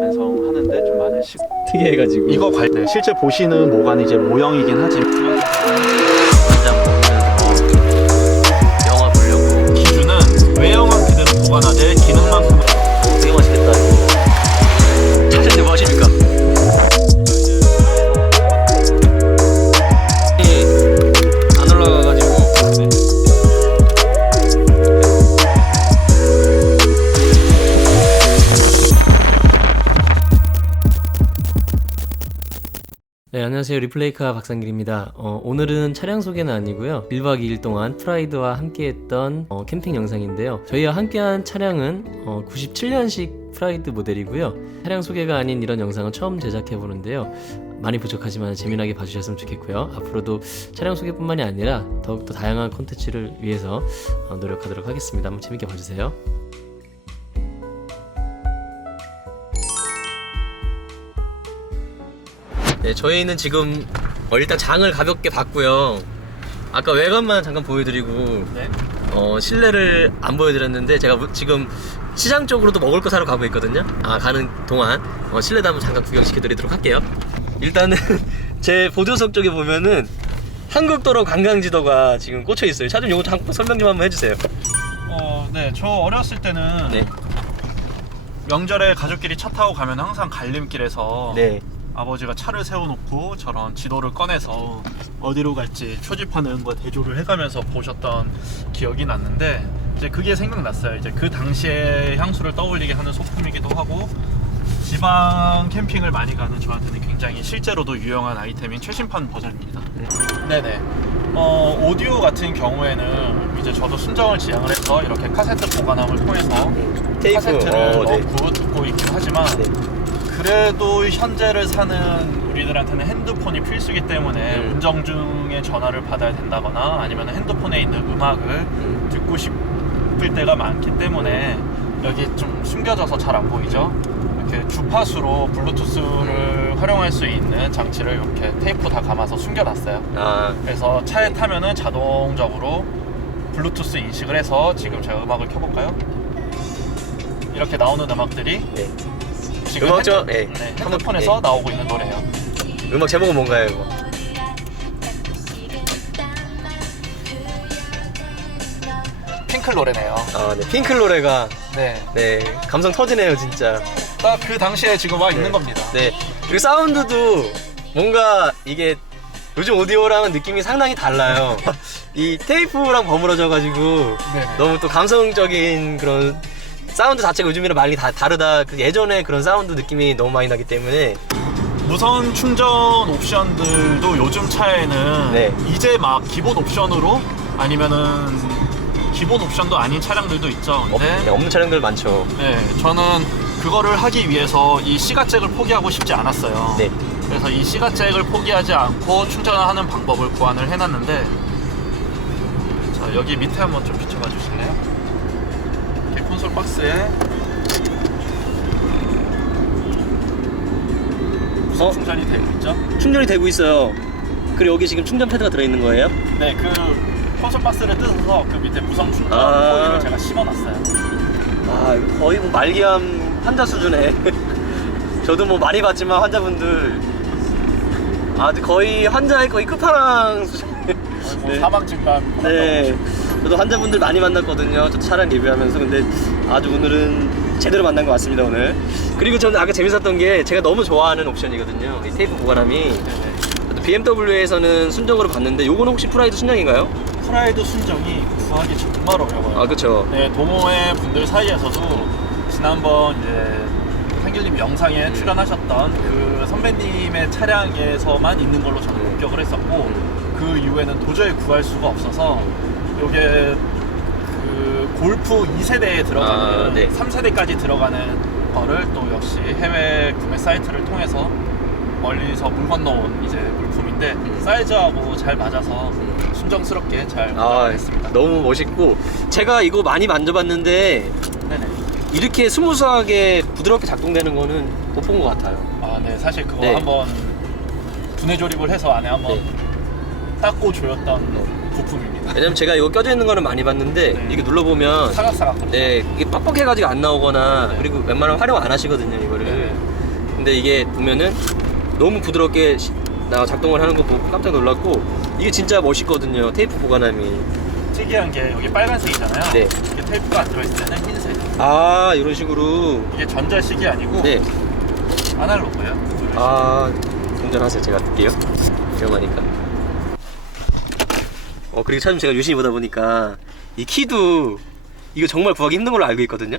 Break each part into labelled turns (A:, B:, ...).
A: 완성하는데 좀 많은 시
B: 특이해가지고.
A: 이거 관 네, 실제 보시는 모관 이제 모형이긴 하지만
B: 영화 보려고.
A: 기준은 외형은 그대로 보관하되
B: 안녕하세요. 리플레이카 박상길입니다. 어, 오늘은 차량 소개는 아니고요. 1박 2일 동안 프라이드와 함께 했던 어, 캠핑 영상인데요. 저희와 함께한 차량은 어, 97년식 프라이드 모델이고요. 차량 소개가 아닌 이런 영상은 처음 제작해 보는데요. 많이 부족하지만 재미나게 봐주셨으면 좋겠고요. 앞으로도 차량 소개뿐만이 아니라 더욱더 다양한 콘텐츠를 위해서 어, 노력하도록 하겠습니다. 한번 재밌게 봐주세요. 네, 저희는 지금 어, 일단 장을 가볍게 봤고요. 아까 외관만 잠깐 보여드리고
A: 네.
B: 어, 실내를 안 보여드렸는데 제가 무- 지금 시장 쪽으로도 먹을 거 사러 가고 있거든요. 아 가는 동안 어, 실내도 한번 잠깐 구경시켜드리도록 할게요. 일단은 제 보조석 쪽에 보면은 한국도로 관광지도가 지금 꽂혀 있어요. 차좀 요거 좀 설명 좀 한번 해주세요.
A: 어, 네. 저 어렸을 때는
B: 네,
A: 명절에 가족끼리 차 타고 가면 항상 갈림길에서
B: 네,
A: 아버지가 차를 세워놓고 저런 지도를 꺼내서 어디로 갈지 표지판을 거 대조를 해가면서 보셨던 기억이 났는데 이제 그게 생각났어요. 이제 그 당시의 향수를 떠올리게 하는 소품이기도 하고 지방 캠핑을 많이 가는 저한테는 굉장히 실제로도 유용한 아이템인 최신판 버전입니다. 네네. 어, 오디오 같은 경우에는 이제 저도 순정을 지향을 해서 이렇게 카세트 보관함을 통해서
B: 테이프,
A: 카세트를
B: 어, 네.
A: 넣고 듣고 있긴 하지만
B: 네.
A: 그래도 현재를 사는 우리들한테는 핸드폰이 필수기 때문에
B: 음.
A: 운전 중에 전화를 받아야 된다거나 아니면 핸드폰에 있는 음악을
B: 음.
A: 듣고 싶을 때가 많기 때문에 여기 좀 숨겨져서 잘 안 보이죠? 이렇게 주파수로 블루투스를 활용할 수 있는 장치를 이렇게 테이프 다 감아서 숨겨놨어요.
B: 아,
A: 그래서 차에 타면은 자동적으로 블루투스 인식을 해서 지금 제가 음악을 켜볼까요? 이렇게 나오는 음악들이
B: 네.
A: 지금
B: 음악 좀-
A: 핸드,
B: 네.
A: 네, 핸드폰에서
B: 네.
A: 나오고 있는 노래예요.
B: 음악 제목은 뭔가요, 이거?
A: 핑클 노래네요.
B: 아, 네, 핑클 노래가
A: 네,
B: 네 감성 터지네요, 진짜.
A: 딱 그 당시에 지금 와 있는
B: 네.
A: 겁니다.
B: 네. 그리고 사운드도 뭔가 이게 요즘 오디오랑은 느낌이 상당히 달라요. 이 테이프랑 버무러져가지고
A: 네네.
B: 너무 또 감성적인 그런 사운드 자체가 요즘이랑 많이 다 다르다. 그 예전에 그런 사운드 느낌이 너무 많이 나기 때문에
A: 무선 충전 옵션들도 요즘 차에는
B: 네.
A: 이제 막 기본 옵션으로 아니면은 기본 옵션도 아닌 차량들도 있죠.
B: 없,
A: 근데
B: 네, 없는 차량들 많죠.
A: 네, 저는 그거를 하기 위해서 이 시가잭을 포기하고 싶지 않았어요.
B: 네.
A: 그래서 이 시가잭을 포기하지 않고 충전을 하는 방법을 고안을 해놨는데 자 여기 밑에 한번 좀 비춰봐 주실래요? 박스에 무선
B: 어?
A: 충전이 되고 있죠?
B: 충전이 되고 있어요. 그리고 여기 지금 충전 패드가 들어있는 거예요?
A: 네, 그 콘솔 박스를 뜯어서 그 밑에 무선 충전
B: 아.
A: 코일을 제가 심어놨어요.
B: 아 이거 거의 뭐 말기암 환자 수준에 저도 뭐 많이 봤지만 환자분들 아 거의 환자의 거의 끝판왕 수준
A: 뭐
B: 네.
A: 사망 증감
B: 네 저도 환자분들 많이 만났거든요 저 차량 리뷰하면서 근데 아주 오늘은 제대로 만난 것 같습니다 오늘 그리고 저는 아까 재밌었던 게 제가 너무 좋아하는 옵션이거든요 이 테이프 보관함이. BMW에서는 순정으로 봤는데 요거는 혹시 프라이드 순정인가요?
A: 프라이드 순정이 구하기 정말 어려워요.
B: 아 그쵸
A: 네, 도모의 분들 사이에서도 지난번 이제 한길님 영상에
B: 음.
A: 출연하셨던 그 선배님의 차량에서만 있는 걸로 저는
B: 음.
A: 목격을 했었고
B: 음.
A: 그 이후에는 도저히 구할 수가 없어서 요게 그 골프 2세대에 들어가는
B: 아, 네.
A: 3세대까지 들어가는 거를 또 역시 해외 구매 사이트를 통해서 멀리서 물 건너온 이제 물품인데
B: 음.
A: 사이즈하고 잘 맞아서
B: 음.
A: 순정스럽게 잘
B: 아
A: 구매했습니다.
B: 너무 멋있고 제가 이거 많이 만져봤는데
A: 네네.
B: 이렇게 스무스하게 부드럽게 작동되는 거는 못 본 것 같아요.
A: 아, 네. 사실 그거
B: 네.
A: 한번 분해 조립을 해서 안에 한번
B: 네.
A: 닦고 조였던 부품입니다.
B: 왜냐면 제가 이거 껴져 있는 거는 많이 봤는데
A: 네.
B: 이게 눌러보면
A: 사각사각.
B: 네 이게 뻑뻑해가지고 안 나오거나
A: 네.
B: 그리고 웬만하면 활용 안 하시거든요 이거를
A: 네.
B: 근데 이게 보면은 너무 부드럽게 시- 나 작동을 하는 거 보고 깜짝 놀랐고 이게 진짜 멋있거든요 테이프 보관함이
A: 특이한 게 여기 빨간색이잖아요.
B: 네.
A: 이게 테이프가 안 들어있을 때는 흰색.
B: 아 이런 식으로
A: 이게 전자식이 아니고
B: 네
A: 아날로그예요.
B: 아, 운전하세요. 제가 할게요. 위험하니까. 어, 그리고 참 제가 유심히 보다 보니까 이 키도 이거 정말 구하기 힘든 걸로 알고 있거든요.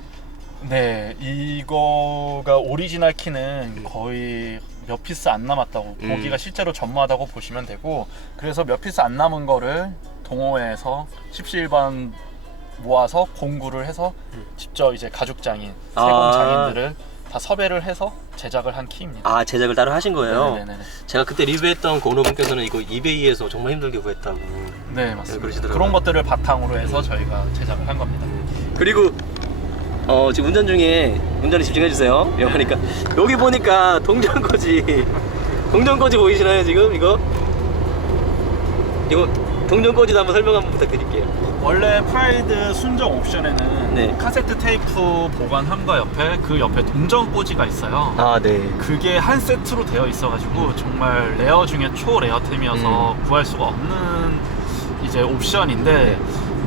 A: 네, 이거가 오리지널 키는 거의 몇 피스 안 남았다고
B: 음.
A: 보기가 실제로 전무하다고 보시면 되고 그래서 몇 피스 안 남은 거를 동호회에서 십시일반 모아서 공구를 해서 직접 이제 가죽 장인, 세공
B: 아.
A: 장인들을 다 섭외를 해서 제작을 한 키입니다.
B: 아, 제작을 따로 하신 거예요?
A: 네네네.
B: 제가 그때 리뷰했던 고노분께서는 이거 이베이에서 정말 힘들게 구했다고.
A: 네 맞습니다.
B: 그러시더라고요.
A: 그런 것들을 바탕으로 해서 저희가 제작을 한 겁니다.
B: 그리고 어, 지금 운전 중에 운전에 집중해 주세요. 위험하니까. 여기 보니까 동전꽂이 동전꽂이 보이시나요, 지금 이거? 이거 동전꽂이도 한번 설명 한번 부탁드릴게요.
A: 원래 프라이드 순정 옵션에는
B: 네.
A: 카세트 테이프 보관함과 옆에 그 옆에 동전 꽂이가 있어요.
B: 아, 네.
A: 그게 한 세트로 되어 있어가지고 정말 레어 중에 초 레어템이어서
B: 음.
A: 구할 수가 없는 이제 옵션인데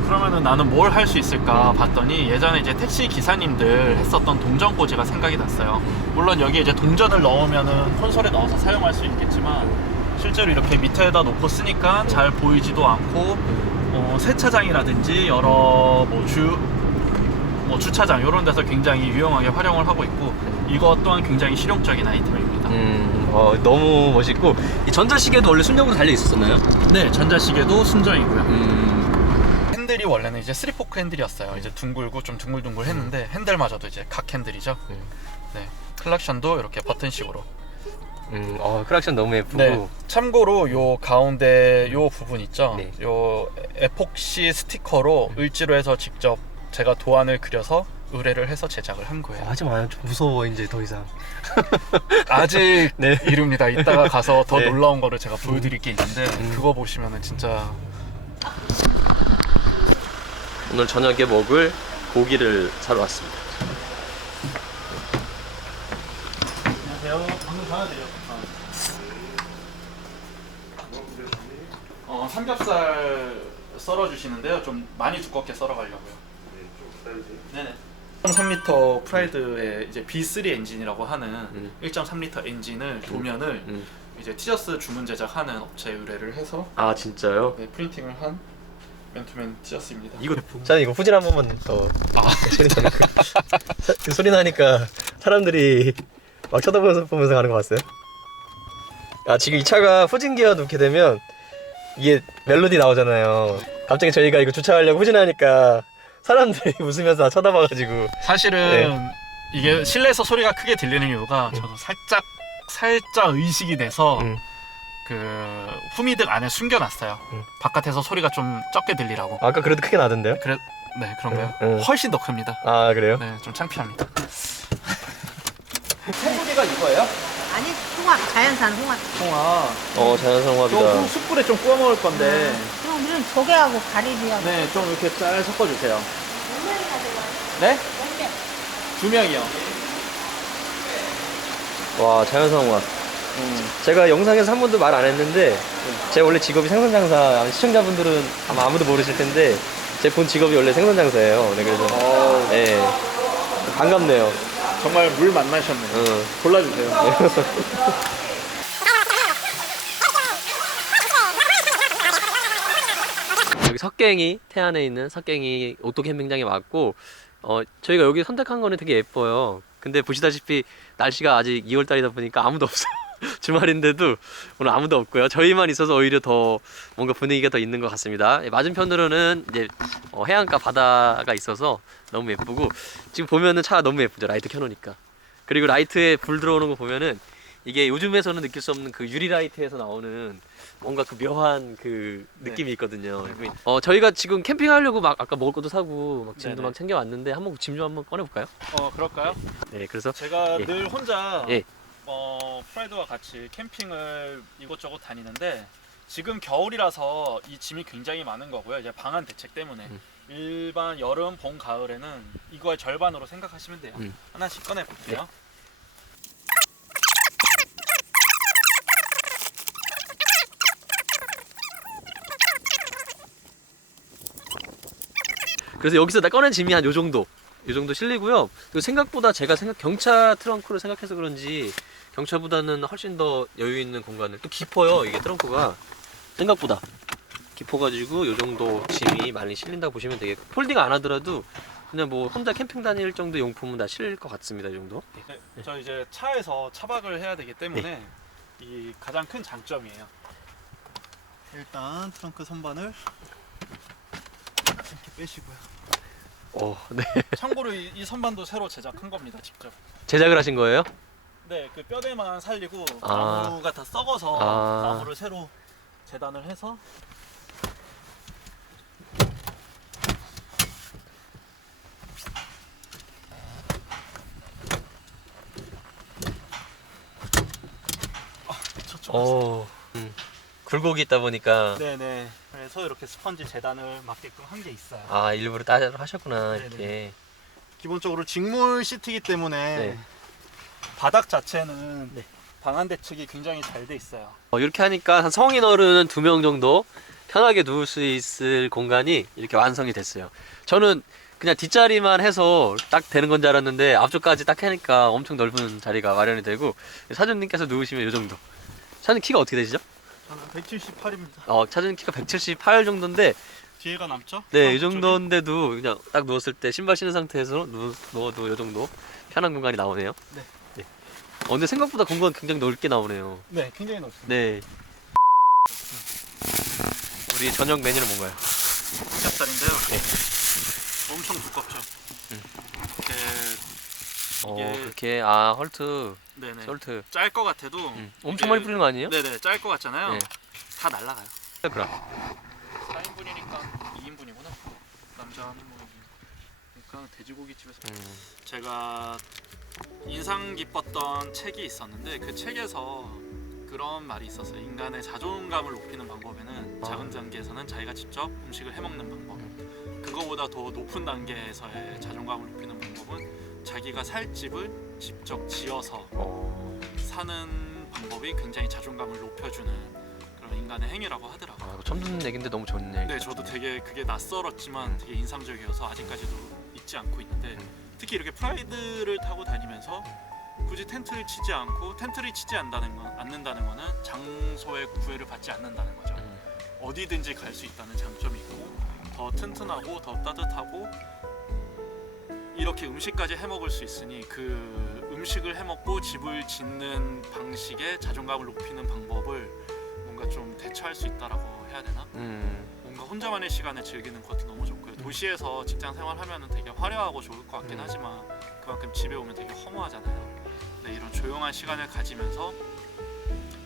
A: 그러면은 나는 뭘 할 수 있을까 봤더니 예전에 이제 택시 기사님들 했었던 동전 꽂이가 생각이 났어요. 물론 여기 이제 동전을 넣으면은 콘솔에 넣어서 사용할 수 있겠지만 실제로 이렇게 밑에다 놓고 쓰니까 잘 보이지도 않고 어, 세차장이라든지 여러 뭐주 뭐 주차장 이런 데서 굉장히 유용하게 활용을 하고 있고 이것 또한 굉장히 실용적인 아이템입니다.
B: 음, 어, 너무 멋있고 이 전자시계도 원래 순정으로 달려 있었었나요?
A: 네, 전자시계도 순정이고요.
B: 음,
A: 핸들이 원래는 이제 3포크 핸들이었어요. 이제 둥글고 좀 둥글둥글 했는데 핸들마저도 이제 각 핸들이죠.
B: 음.
A: 네. 클락션도 이렇게 버튼식으로.
B: 음, 어, 크락션 너무 예쁘고.
A: 네. 참고로 요 가운데 요 부분 있죠.
B: 네.
A: 요 에폭시 스티커로 을지로 해서 직접 제가 도안을 그려서 의뢰를 해서 제작을 한 거예요.
B: 하지 마요. 좀 무서워 이제 더 이상.
A: 아직
B: 네.
A: 이릅니다. 이따가 가서 더
B: 네.
A: 놀라운 거를 제가 보여드릴 게 있는데
B: 음.
A: 그거 보시면은 진짜
B: 오늘 저녁에 먹을 고기를 사러 왔습니다.
A: 안녕하세요. 방금 전화드려. 어, 삼겹살 썰어 주시는데요. 좀 많이 두껍게 썰어 가려고요. 네네. 1.3리터 프라이드의 이제 B3 엔진이라고 하는
B: 음.
A: 1.3리터 엔진을 도면을
B: 음.
A: 이제 티저스 주문 제작하는 업체에 의뢰를 해서
B: 아 진짜요?
A: 네, 프린팅을 한 맨투맨 티저스입니다.
B: 이거 저는 이거 후진 한 번만 더
A: 아,
B: 소리 나니까 그 소리 나니까 사람들이 막 쳐다보면서 보면서 가는 거 봤어요? 아 지금 이 차가 후진 기어 놓게 되면 이게 멜로디 나오잖아요. 갑자기 저희가 이거 주차하려고 후진하니까 사람들이 웃으면서 다 쳐다봐가지고
A: 사실은 이게 실내에서 소리가 크게 들리는 이유가 저도 살짝 살짝 의식이 돼서
B: 음.
A: 그 후미등 안에 숨겨놨어요.
B: 음.
A: 바깥에서 소리가 좀 적게 들리라고.
B: 아까 그래도 크게 나던데요?
A: 그래, 네 그런가요?
B: 음, 음.
A: 훨씬 더 큽니다.
B: 아 그래요?
A: 네, 좀 창피합니다. 소고기가 이거예요?
C: 아니 홍합 자연산 홍합
A: 통화.
B: 어 자연산 홍합이다.
A: 숯불에 좀 구워 먹을 건데,
C: 그럼 우리는 조개하고 가리비하고
A: 네, 좀 이렇게 잘 섞어주세요. 네? 두 명이요.
B: 와 자연산 홍합.
A: 음.
B: 제가 영상에서 한 번도 말 안 했는데 제 원래 직업이 생선 장사. 아마 시청자분들은 아마 아무도 모르실 텐데 제 본 직업이 원래 생선 장사예요. 네 그래서
A: 어,
B: 네 반갑네요.
A: 정말 물 만나셨네요.
B: 응.
A: 골라주세요.
B: 여기 석갱이 태안에 있는 석갱이 오토 캠핑장에 왔고 어 저희가 여기 선택한 거는 되게 예뻐요. 근데 보시다시피 날씨가 아직 2월 달이다 보니까 아무도 없어. 주말인데도 오늘 아무도 없고요. 저희만 있어서 오히려 더 뭔가 분위기가 더 있는 것 같습니다. 예, 맞은편으로는 이제 어, 해안가 바다가 있어서 너무 예쁘고 지금 보면은 차가 너무 예쁘죠. 라이트 켜놓으니까. 그리고 라이트에 불 들어오는 거 보면은 이게 요즘에서는 느낄 수 없는 그 유리 라이트에서 나오는 뭔가 그 묘한 그
A: 네.
B: 느낌이 있거든요. 어 저희가 지금 캠핑하려고 막 아까 먹을 것도 사고 막 짐도
A: 네네.
B: 막 챙겨 왔는데 한번 짐 좀 한번 꺼내 볼까요?
A: 어, 그럴까요?
B: 네, 그래서
A: 제가
B: 예.
A: 늘 혼자
B: 예.
A: 어, 프라이드와 같이 캠핑을 이곳저곳 다니는데 지금 겨울이라서 이 짐이 굉장히 많은 거고요. 이제 방한 대책 때문에
B: 음.
A: 일반 여름, 봄, 가을에는 이거의 절반으로 생각하시면 돼요.
B: 음.
A: 하나씩 꺼내 볼게요.
B: 그래서 여기서 나 꺼낸 짐이 한 요 정도. 요 정도 실리고요. 그리고 생각보다 제가 생각 경차 트렁크를 생각해서 그런지 경차보다는 훨씬 더 여유 있는 공간을 또 깊어요. 이게 트렁크가 생각보다 깊어가지고 요 정도 짐이 많이 실린다고 보시면 되겠고 폴딩 안 하더라도 그냥 뭐 혼자 캠핑 다닐 정도 용품은 다 실릴 것 같습니다. 이 정도.
A: 네, 저 이제 차에서 차박을 해야 되기 때문에 이 가장 큰 장점이에요. 일단 트렁크 선반을 이렇게 빼시고요.
B: 어, 네.
A: 참고로 이, 이 선반도 새로 제작한 겁니다, 직접.
B: 제작을 하신 거예요?
A: 네, 그 뼈대만 살리고
B: 아.
A: 나무가 다 썩어서
B: 아.
A: 나무를 새로 재단을 해서 아, 저쪽
B: 어. 음. 굴곡이 있다 보니까
A: 네네. 그래서 이렇게 스펀지 재단을 맞게끔 한 게 있어요.
B: 아 일부러 따로 하셨구나
A: 네네.
B: 이렇게.
A: 기본적으로 직물 시트이기 때문에
B: 네.
A: 바닥 자체는
B: 네.
A: 방한 대책이 굉장히 잘 돼 있어요.
B: 어, 이렇게 하니까 한 성인 어른 두 명 정도 편하게 누울 수 있을 공간이 이렇게 완성이 됐어요. 저는 그냥 뒷자리만 해서 딱 되는 건 줄 알았는데 앞쪽까지 딱 하니까 엄청 넓은 자리가 마련이 되고 사장님께서 누우시면 이 정도. 사장님 키가 어떻게 되시죠?
A: 저는 178입니다.
B: 어, 사장님 키가 178 정도인데
A: 뒤에가 남죠?
B: 네, 이. 정도인데도 그냥 딱 누웠을 때 신발 신은 상태에서 누, 누워도 이 정도 편한 공간이 나오네요.
A: 네.
B: 네. 어, 근데 생각보다 공간 굉장히 넓게 나오네요.
A: 네, 굉장히 넓습니다.
B: 네. 우리 저녁 메뉴는 뭔가요?
A: 삼겹살인데요.
B: 네.
A: 엄청 두껍죠.
B: 음.
A: 이렇게
B: 어,
A: 이게-
B: 그렇게 아 헐트,
A: 네네.
B: 솔트.
A: 짤 것 같아도
B: 음. 엄청 많이 뿌리는 거 아니에요?
A: 네네, 짤 것 같잖아요.
B: 네.
A: 다 날라가요.
B: 그럼.
A: 4인분이니까 2인분이구나. 남자 한 분. 그러니까 돼지고기 집에서
B: 음.
A: 제가 인상 깊었던 책이 있었는데 그 책에서 그런 말이 있었어요. 인간의 자존감을 높이는 방법에는
B: 아.
A: 작은 단계에서는 자기가 직접 음식을 해 먹는 방법. 그거보다 더 높은 단계에서의 자존감을 높이는 방법은 자기가 살 집을 직접 지어서
B: 어.
A: 사는 방법이 굉장히 자존감을 높여주는 그런 인간의 행위라고 하더라고요.
B: 아, 이거 처음 듣는 얘기인데 너무 좋네.
A: 네, 저도 되게 그게 낯설었지만 되게 인상적이어서 아직까지도 잊지 않고 있는데 특히 이렇게 프라이드를 타고 다니면서 굳이 텐트를 치지 않고 텐트를 치지 않는다는 건 않는다는 거는 장소의 구애를 받지 않는다는 거죠.
B: 음.
A: 어디든지 갈 수 있다는 장점이 있고 더 튼튼하고 더 따뜻하고 이렇게 음식까지 해 먹을 수 있으니 그 음식을 해 먹고 집을 짓는 방식의 자존감을 높이는 방법을 뭔가 좀 대처할 수 있다라고 해야 되나?
B: 음.
A: 뭔가 혼자만의 시간을 즐기는 것도 너무 좋고요. 도시에서 직장 생활하면 되게 화려하고 좋을 것 같긴
B: 음.
A: 하지만 그만큼 집에 오면 되게 허무하잖아요. 근데 이런 조용한 시간을 가지면서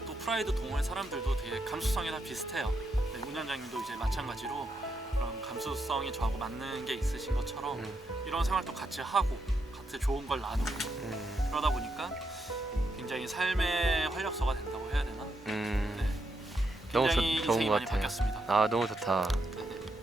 A: 또 프라이드 동호회 사람들도 되게 감수성이 다 비슷해요. 네, 운영장님도 이제 마찬가지로 그런 감수성이 저하고 맞는 게 있으신 것처럼
B: 음.
A: 이런 생활도 같이 하고 같이 좋은 걸 나누고
B: 음.
A: 그러다 보니까 굉장히 삶의 활력소가 된다고 해야 되나?
B: 음.
A: 네.
B: 너무
A: 굉장히
B: 좋- 좋은
A: 인생이
B: 것
A: 많이
B: 같아요.
A: 바뀌었습니다.
B: 아 너무 좋다.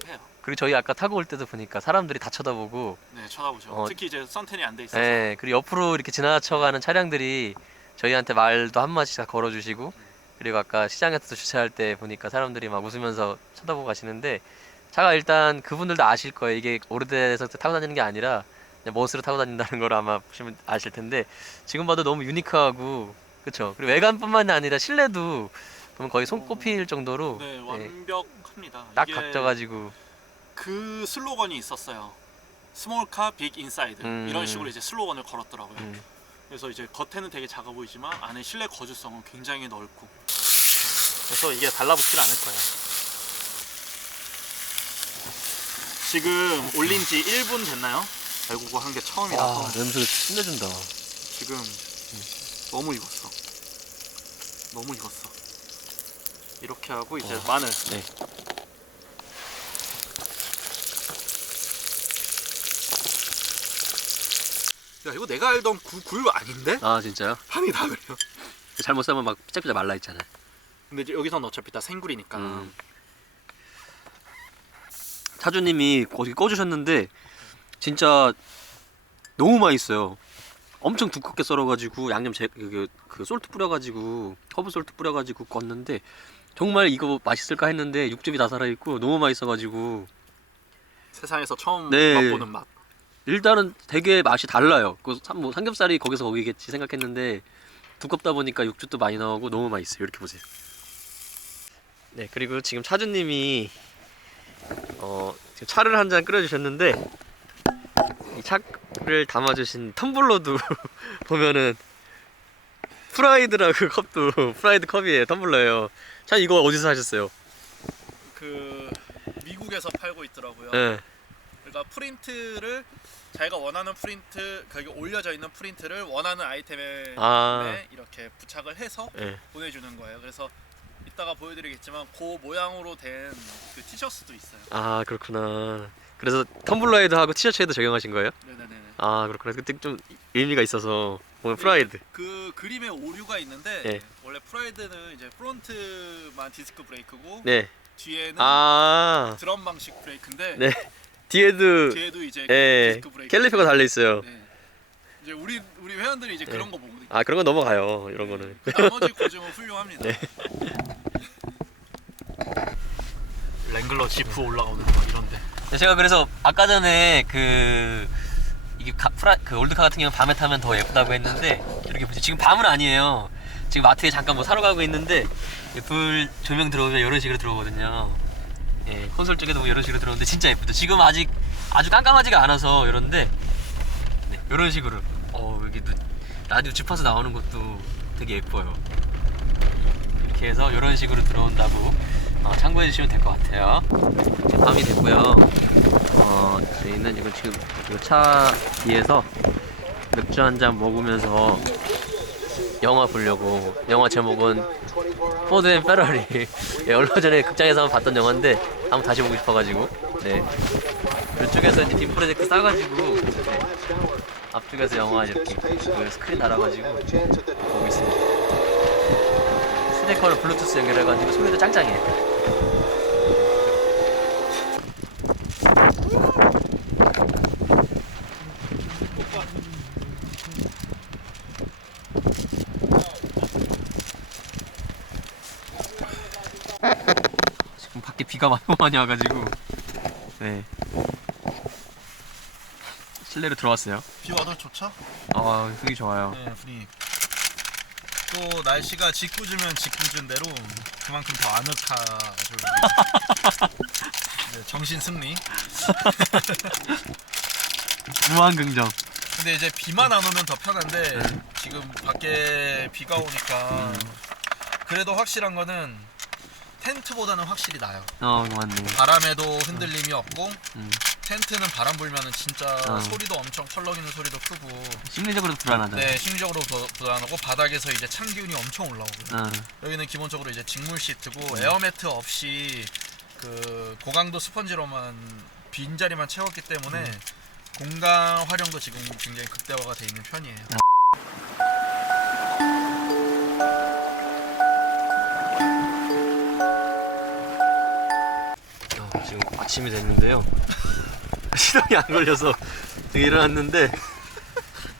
A: 네, 해요.
B: 그리고 저희 아까 타고 올 때도 보니까 사람들이 다 쳐다보고
A: 네, 쳐다보죠.
B: 어,
A: 특히 이제 선텐이 안 돼 있어서
B: 네, 그리고 옆으로 이렇게 지나쳐가는 차량들이 저희한테 말도 한 마디씩 다 걸어주시고 그리고 아까 시장에서 주차할 때 보니까 사람들이 막 웃으면서 쳐다보고 가시는데 차가 일단 그분들도 아실 거예요. 이게 오래돼서 타고 다니는 게 아니라 그냥 멋으로 타고 다닌다는 걸 아마 보시면 아실 텐데 지금 봐도 너무 유니크하고 그렇죠. 그리고 외관뿐만이 아니라 실내도 보면 거의 손꼽힐 정도로
A: 네,
B: 네,
A: 완벽합니다.
B: 딱
A: 이게
B: 각져가지고
A: 그 슬로건이 있었어요. 스몰 카, 빅 인사이드
B: 음.
A: 이런 식으로 이제 슬로건을 걸었더라고요.
B: 음,
A: 그래서 이제 겉에는 되게 작아 보이지만 안에 실내 거주성은 굉장히 넓고 그래서 이게 달라붙질 않을 거예요. 지금 올린 지 1분 됐나요? 달구고 한 게 처음이라서
B: 와 냄새 끝내준다.
A: 지금 너무 익었어. 너무 익었어. 이렇게 하고 이제
B: 와.
A: 마늘.
B: 네.
A: 야 이거 내가 알던 구, 굴 아닌데?
B: 아 진짜요?
A: 판이 다 그래요.
B: 잘못 싸면 막 삐짝삐짝 말라 있잖아요.
A: 근데 이제 여기서는 어차피 다 생굴이니까
B: 음. 차주님이 거기 꺼주셨는데 진짜 너무 맛있어요. 엄청 두껍게 썰어가지고 양념 제, 그, 그 솔트 뿌려가지고 허브 솔트 뿌려가지고 껐는데 정말 이거 맛있을까 했는데 육즙이 다 살아있고 너무 맛있어가지고
A: 세상에서 처음
B: 네.
A: 맛보는 맛.
B: 일단은 되게 맛이 달라요. 그 삼, 뭐 삼겹살이 거기서 거기겠지 생각했는데 두껍다 보니까 육즙도 많이 나오고 너무 맛있어요. 이렇게 보세요. 네 그리고 지금 차주님이 어 차를 한 잔 끓여주셨는데 이 차를 담아주신 텀블러도 보면은 프라이드라고 컵도 프라이드 컵이에요. 텀블러예요. 차 이거 어디서 사셨어요?
A: 그 미국에서 팔고 있더라고요.
B: 네.
A: 그러니까 프린트를 자기가 원하는 프린트 거기 올려져 있는 프린트를 원하는 아이템에
B: 아.
A: 이렇게 부착을 해서
B: 네.
A: 보내주는 거예요. 그래서 이따가 보여드리겠지만 그 모양으로 된 그 티셔츠도 있어요.
B: 아 그렇구나. 그래서 텀블러에도 하고 티셔츠에도 적용하신 거예요?
A: 네네네.
B: 아 그렇구나. 그때 좀 의미가 있어서 오늘 프라이드.
A: 그 그림에 오류가 있는데
B: 네.
A: 원래 프라이드는 이제 프론트만 디스크 브레이크고
B: 네.
A: 뒤에는
B: 아
A: 드럼 방식 브레이크인데
B: 네. 뒤에도
A: 뒤에도 이제
B: 예
A: 디스크 브레이크.
B: 캘리퍼가 달려 있어요.
A: 네. 이제 우리 우리 회원들이 이제
B: 네.
A: 그런 거 보거든요.
B: 아 그런 건 넘어가요. 이런 거는.
A: 나머지 고증은 훌륭합니다.
B: 네.
A: 랭글러 지프 올라오는 거 이런데.
B: 네, 제가 그래서 아까 전에 그 이게 가, 프라, 그 올드카 같은 경우는 밤에 타면 더 예쁘다고 했는데 이렇게 보세요. 지금 밤은 아니에요. 지금 마트에 잠깐 뭐 사러 가고 있는데 이불 조명 들어오면 이런 식으로 들어오거든요. 예, 콘솔 쪽에도 뭐 이런 식으로 들어오는데 진짜 예쁘죠. 지금 아직 아주 깜깜하지가 않아서 이런데 네, 이런 식으로 어 여기 도 라디오 주파수 나오는 것도 되게 예뻐요. 이렇게 해서 이런 식으로 들어온다고 어, 참고해 주시면 될 것 같아요. 이제 밤이 됐고요. 어, 저희는 이거 지금 이거 차 뒤에서 맥주 한 잔 먹으면서 영화 보려고 영화 제목은 포드 앤 페러리 예, 얼마 전에 극장에서 한번 봤던 영화인데 한번 다시 보고 싶어가지고 네 이쪽에서 이제 빔 프로젝트 싸가지고 네. 앞쪽에서 영화 이렇게 그 스크린 달아가지고 보고 있습니다 스피커를 블루투스 연결해가지고 소리도 짱짱해 비가 많이 많이 와가지고 네 실내로 들어왔어요.
A: 비 와도 좋죠?
B: 아 분위기 좋아요.
A: 네, 분위기. 또 날씨가 짓궂으면 짓궂은 대로 그만큼 더 아늑하죠. 네, 정신 승리.
B: 무한 긍정.
A: 근데 이제 비만 안 오면 더 편한데
B: 네.
A: 지금 밖에 비가 오니까 그래도 확실한 거는 텐트보다는 확실히 나요.
B: 어 맞네.
A: 바람에도 흔들림이 없고
B: 음.
A: 텐트는 바람 불면은 진짜
B: 어.
A: 소리도 엄청 펄럭이는 소리도 크고
B: 심리적으로 불안하다.
A: 네 심리적으로 부- 불안하고 바닥에서 이제 찬 기운이 엄청 올라오고요.
B: 어.
A: 여기는 기본적으로 이제 직물 시트고 에어매트 없이 그 고강도 스펀지로만 빈 자리만 채웠기 때문에 공간 활용도 지금 굉장히 극대화가 돼 있는 편이에요.
B: 지금 아침이 됐는데요. 시동이 안 걸려서 되게 일어났는데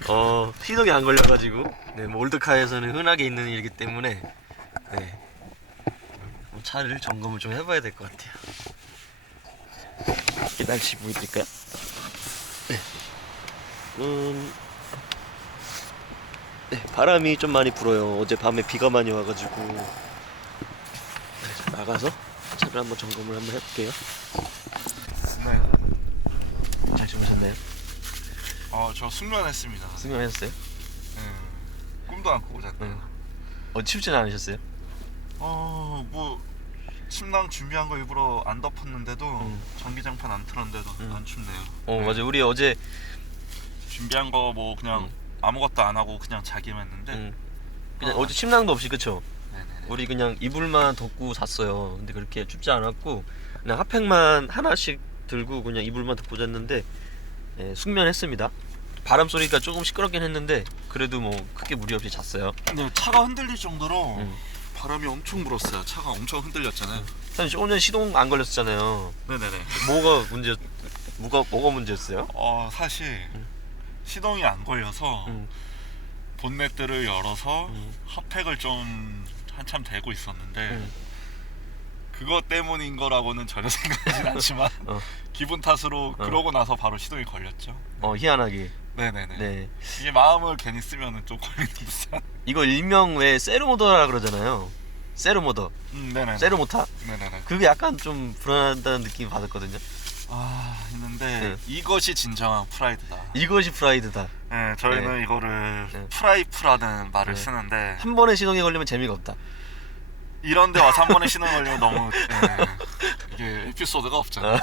B: 어 시동이 안 걸려가지고 네, 뭐 올드카에서는 흔하게 있는 일이기 때문에 네. 뭐 차를 점검을 좀 해봐야 될 것 같아요. 이렇게 날씨 보여드릴까요? 네. 음, 네, 바람이 좀 많이 불어요. 어제 밤에 비가 많이 와가지고 네, 좀 나가서 차를 한번 점검을 한번 해볼게요.
A: 네.
B: 잘 주무셨나요?
A: 어, 저 숙면했습니다.
B: 승용하셨어요?
A: 꿈도 안 꾸고 잤다.
B: 응. 어 춥진 않으셨어요?
A: 어, 뭐 침낭 준비한 거 일부러 안 덮었는데도
B: 음.
A: 전기장판 안 틀었는데도
B: 음.
A: 안 춥네요.
B: 어 맞아 우리 어제
A: 준비한 거 뭐 그냥
B: 음.
A: 아무것도 안 하고 그냥 자기만 했는데.
B: 음, 그냥
A: 어.
B: 어. 제 침낭도 없이 그쵸? 우리 그냥 이불만 덮고 잤어요. 근데 그렇게 춥지 않았고 그냥 핫팩만 하나씩 들고 그냥 이불만 덮고 잤는데 예, 숙면했습니다. 바람 소리가 조금 시끄럽긴 했는데 그래도 뭐 크게 무리 없이 잤어요.
A: 근데 차가 흔들릴 정도로
B: 음.
A: 바람이 엄청 불었어요. 차가 엄청 흔들렸잖아요.
B: 사실 조금 전에 시동 안 걸렸었잖아요.
A: 네네네.
B: 뭐가 문제 뭐가 뭐가 문제였어요?
A: 어 사실 시동이 안 걸려서
B: 음.
A: 본넷들을 열어서
B: 음.
A: 핫팩을 좀 한참 대고 있었는데
B: 음.
A: 그것 때문인 거라고는 전혀 생각하진 않지만
B: 어.
A: 기분 탓으로
B: 어.
A: 그러고 나서 바로 시동이 걸렸죠.
B: 어 희한하게.
A: 네네네.
B: 네.
A: 이게 마음을 괜히 쓰면은 좀 걸리는 듯한.
B: 이거 일명 왜 세르모더라 그러잖아요. 세르모더,
A: 음, 네네.
B: 세르모타.
A: 네네네.
B: 그게 약간 좀 불안하다는 느낌이 받았거든요.
A: 아 있는데
B: 네.
A: 이것이 진정한 프라이드다.
B: 이것이 프라이드다.
A: 네, 저희는 이거를
B: 네.
A: 프라이프라는 말을
B: 네.
A: 쓰는데
B: 한 번에 시동이 걸리면 재미가 없다.
A: 이런데 와서 한 번에 신호 걸리면 너무 네, 이게 에피소드가 없잖아요.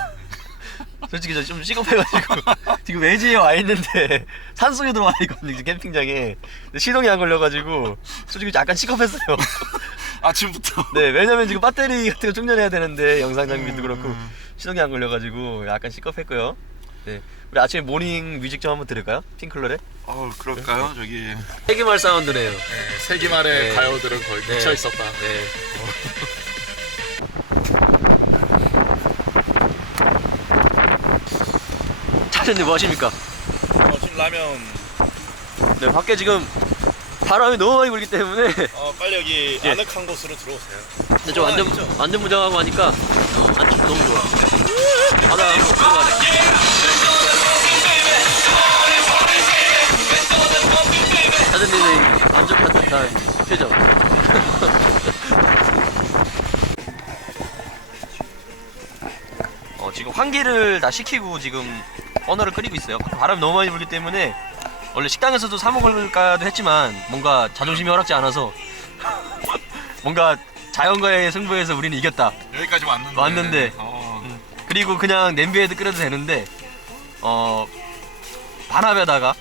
B: 솔직히 저좀 시급해가지고 지금 외지에 와 있는데 산속에 들어와 있거든요 지금 캠핑장에 근데 시동이 안 걸려가지고 솔직히 약간 시급했어요
A: 아침부터.
B: 네 왜냐면 지금 배터리 같은 거 충전해야 되는데 영상 장비도
A: 음,
B: 그렇고
A: 음.
B: 시동이 안 걸려가지고 약간 시급했고요 네 우리 아침에 모닝 뮤직 좀 한번 들을까요? 핑클러의?
A: 어 그럴까요? 저기
B: 세기말 사운드네요
A: 네, 세기말의
B: 네.
A: 가요들은 거의
B: 네.
A: 미쳐 있었다.
B: 네 차장님 뭐 하십니까?
A: 어, 지금 라면
B: 네 밖에 지금 바람이 너무 많이 불기 때문에
A: 어, 빨리 여기
B: 예.
A: 아늑한 곳으로 들어오세요.
B: 근데 좀 안전
A: 있죠?
B: 안전 무장하고 하니까 안쪽 너무 좋아. 바다 한번 들어가자. 사장님의 만족한 듯한 표정. 어, 지금 환기를 다 시키고 지금 언어를 끓이고 있어요. 바람이 너무 많이 불기 때문에 원래 식당에서도 사 먹을까도 했지만 뭔가 자존심이 허락지 않아서 뭔가 자연과의 승부에서 우리는 이겼다.
A: 여기까지 왔는데.
B: 왔는데.
A: 어,
B: 그리고 그냥 냄비에도 끓여도 되는데 어 반합에다가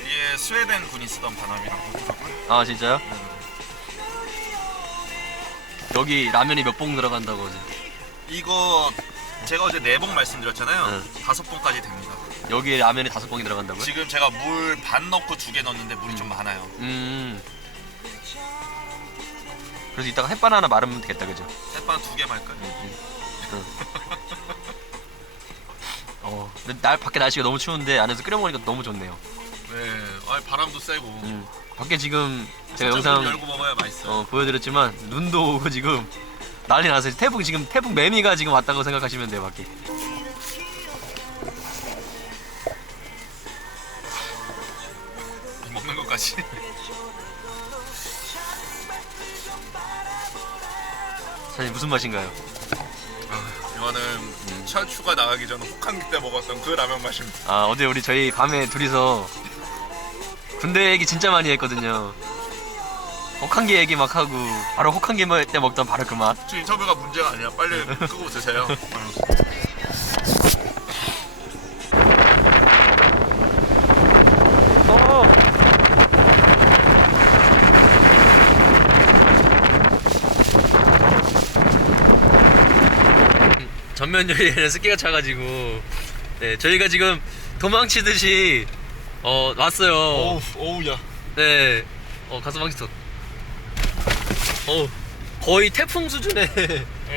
A: 이게 스웨덴 군이 쓰던 하더라고요.
B: 아 진짜요? 여기 라면이 몇 봉 들어간다고 이제.
A: 이거 제가 어제 네 봉 말씀드렸잖아요.
B: 네.
A: 다섯 봉까지 됩니다.
B: 여기 라면이 다섯 봉이 들어간다고요?
A: 지금 제가 물 반 넣고 두 개 넣었는데 물이 좀 많아요.
B: 음 그래서 이따가 햇반 하나 말으면 되겠다 그죠?
A: 햇반 두 개 말까요?
B: 응. 어 근데 날 밖에 날씨가 너무 추운데 안에서 끓여 먹으니까 너무 좋네요
A: 네. 아 바람도 세고.
B: 음 밖에 지금 제가
A: 문
B: 영상
A: 열고 먹어야 맛있어요.
B: 어, 보여드렸지만 눈도 오고 지금 난리 났어요. 태풍 지금 태풍 매미가 지금 왔다고 생각하시면 돼요, 밖에.
A: 것까지.
B: 사장님 무슨 맛인가요?
A: 아, 이거는 철추가 나가기 전 혹한기 때 먹었던 그 라면 맛입니다.
B: 아 어제 우리 저희 밤에 둘이서 군대 얘기 진짜 많이 했거든요. 혹한기 얘기 막 하고 바로 혹한기 먹을 때 먹던 바로 그 맛.
A: 지금 인터뷰가 문제가 아니야. 빨리 끄고 드세요.
B: 전면 열리에는 습기가 차가지고 네 저희가 지금 도망치듯이 어 왔어요.
A: 오우, 오우야.
B: 네. 어 가스방지턱. 어 거의 태풍 수준의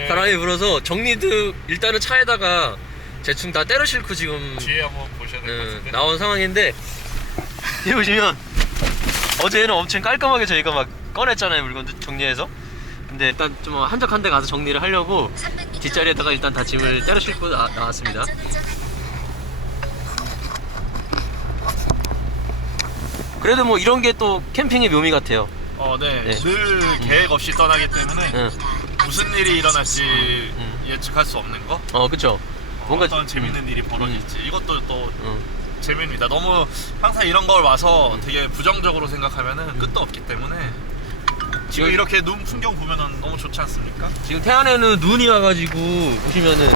B: 바람이 불어서 정리도 일단은 차에다가 대충 다 때려 싣고 지금
A: 뒤에 한번 보셔야 될것
B: 예,
A: 같은데.
B: 나온 상황인데 여기 보시면 어제는 엄청 깔끔하게 저희가 막 꺼냈잖아요 물건들 정리해서 근데 일단 좀 한적한 데 가서 정리를 하려고 뒷자리에다가 일단 다 짐을 때려 싣고 나, 나왔습니다 그래도 뭐 이런 게 또 캠핑의 묘미 같아요
A: 어, 네.
B: 네.
A: 늘 계획 없이 떠나기 때문에
B: 응.
A: 무슨 일이 일어날지
B: 음.
A: 예측할 수 없는 거.
B: 어 그쵸 뭔가
A: 어떤 재밌는 일이 벌어질지 이것도 또
B: 응.
A: 재미입니다. 너무 항상 이런 걸 와서 되게 부정적으로 생각하면은 끝도 없기 때문에 지금 이렇게 눈 풍경 보면은 너무 좋지 않습니까?
B: 지금 태안에는 눈이 와가지고 보시면은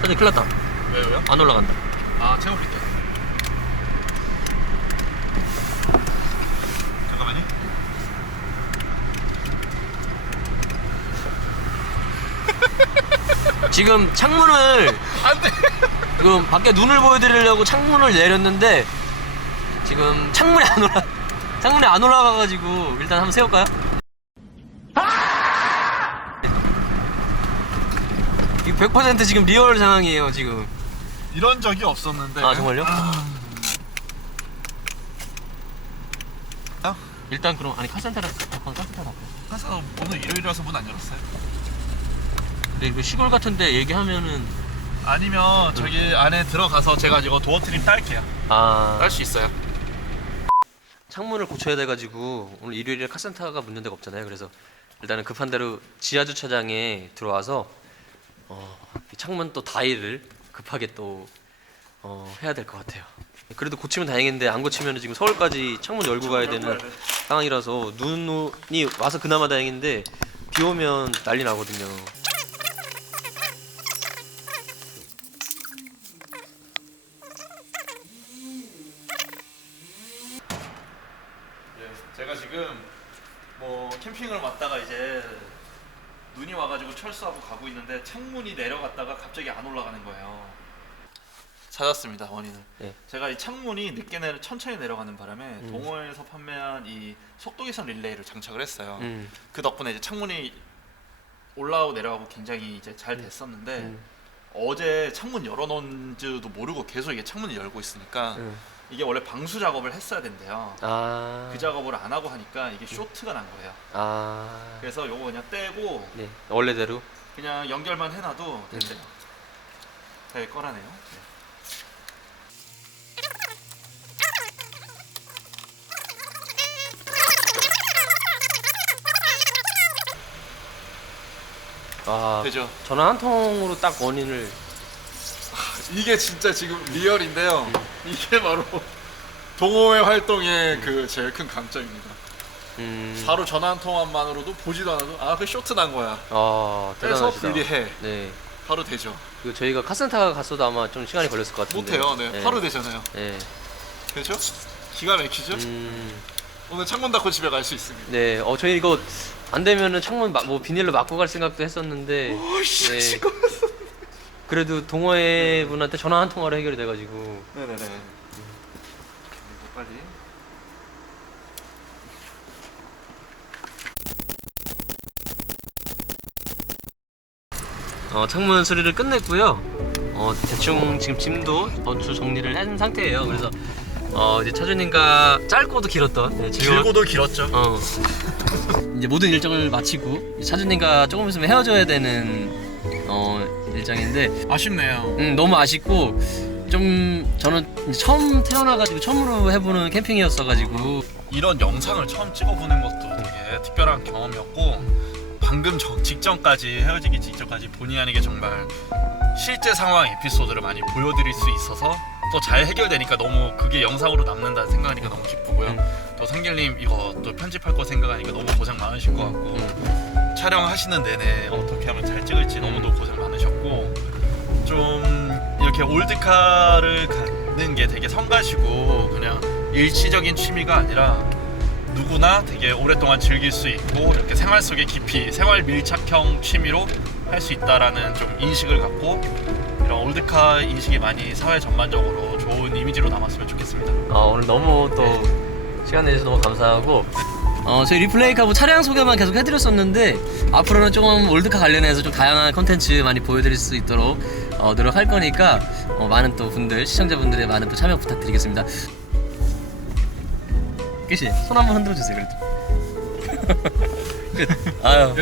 B: 사실 큰일 났다
A: 왜요?
B: 안 올라간다
A: 아 채워볼게. 잠깐만요.
B: 지금 창문을
A: 안돼.
B: 지금 밖에 눈을 보여드리려고 창문을 내렸는데 지금 창문에 안 올라 창문에 안 올라가가지고 일단 한번 세울까요? 이거 100% 지금 리얼 상황이에요 지금.
A: 이런 적이 없었는데.
B: 아 정말요?
A: 아.
B: 일단 그럼 아니 카센터라 잠깐 카센터라.
A: 항상 오늘 일요일이라서 문 안 열었어요.
B: 근데 그 시골 같은데 얘기하면은
A: 아니면 저기 안에 들어가서 제가 이거 도어 트림 딸게요.
B: 아
A: 딸 수 있어요.
B: 창문을 고쳐야 돼가지고 오늘 일요일에 카센터가 문연 데가 없잖아요. 그래서 일단은 급한 대로 지하 주차장에 들어와서 어, 이 창문 또 다이를 급하게 또 어, 해야 될 것 같아요. 그래도 고치면 다행인데 안 고치면 지금 서울까지 창문 열고 가야 되는 상황이라서 눈이 와서 그나마 다행인데 비 오면 난리 나거든요.
A: 예, 제가 지금 뭐 캠핑을 왔다가 이제 눈이 와가지고 철수하고 가고 있는데 창문이 내려갔다가 갑자기 안 올라가는 거예요. 찾았습니다 원인을.
B: 네.
A: 제가 이 창문이 늦게 내려 천천히 내려가는 바람에
B: 음.
A: 동호회에서 판매한 이 속도 개선 릴레이를 장착을 했어요.
B: 음,
A: 그 덕분에 이제 창문이 올라오고 내려가고 굉장히 이제 잘 됐었는데
B: 음,
A: 어제 창문 열어놓은지도 모르고 계속 이게 창문을 열고 있으니까
B: 음.
A: 이게 원래 방수 작업을 했어야 된대요.
B: 아,
A: 그 작업을 안 하고 하니까 이게 쇼트가 난 거예요.
B: 아,
A: 그래서 요거 그냥 떼고
B: 네 원래대로.
A: 그냥 연결만 해놔도 된대요. 잘 꺼라네요. 네.
B: 아,
A: 되죠.
B: 전화 한 통으로 딱 원인을
A: 이게 진짜 지금 리얼인데요. 이게 바로 동호회 활동의 그 제일 큰 강점입니다.
B: 음,
A: 바로 전화 한 통만으로도 보지도 않아도 아 그 쇼트 난 거야.
B: 아
A: 그래서
B: 대단하시다.
A: 분리해.
B: 네.
A: 바로 되죠.
B: 그 저희가 카센터 갔어도 아마 좀 시간이 걸렸을 것 같은데.
A: 못해요. 네. 바로 되잖아요.
B: 네.
A: 되죠? 기가 막히죠?
B: 음,
A: 오늘 창문 닫고 집에 갈 수 있습니다.
B: 네. 어 저희 이거 안 되면은 창문 막, 뭐 비닐로 막고 갈 생각도 했었는데. 네. 그래도 동호회 분한테 전화 한 통화로 해결이 돼가지고.
A: 네네네. 그리고 빨리.
B: 어, 창문 수리를 끝냈고요. 어, 대충 지금 짐도 어추 정리를 한 상태예요. 그래서 어, 이제 차주님과 짧고도 길었던 네, 즐거운-
A: 길고도 길었죠.
B: 어. 이제 모든 일정을 마치고 차주님과 조금 있으면 헤어져야 되는 어, 일정인데
A: 아쉽네요.
B: 음, 너무 아쉽고 좀 저는 처음 태어나가지고 처음으로 해보는 캠핑이었어가지고
A: 이런 영상을 처음 찍어보는 것도 되게 특별한 경험이었고 방금 전 직전까지 헤어지기 직전까지 본의 아니게 정말 실제 상황 에피소드를 많이 보여드릴 수 있어서 또 잘 해결되니까 너무 그게 영상으로 남는다는 생각하니까 너무 기쁘고요.
B: 음.
A: 또 생길님 이거 또 편집할 거 생각하니까 너무 고생 많으실 것 같고
B: 음,
A: 촬영하시는 내내 어떻게 하면 잘 찍을지 너무도 고생 많으셨고 좀 이렇게 올드카를 갖는 게 되게 성가시고 그냥 일시적인 취미가 아니라 누구나 되게 오랫동안 즐길 수 있고 이렇게 생활 속에 깊이 생활 밀착형 취미로 할 수 있다라는 좀 인식을 갖고 이런 올드카 인식이 많이 사회 전반적으로 좋은 이미지로 남았으면 좋겠습니다.
B: 어, 오늘 너무 또 시간 내주셔서 너무 감사하고 어, 저희 리플레이카 뭐 차량 소개만 계속 해드렸었는데 앞으로는 조금 올드카 관련해서 좀 다양한 컨텐츠 많이 보여드릴 수 있도록 어, 노력할 거니까 어, 많은 또 분들 시청자분들의 많은 또 참여 부탁드리겠습니다. 끝이 손 한번 흔들어 주세요 그래도. 끝. 아유.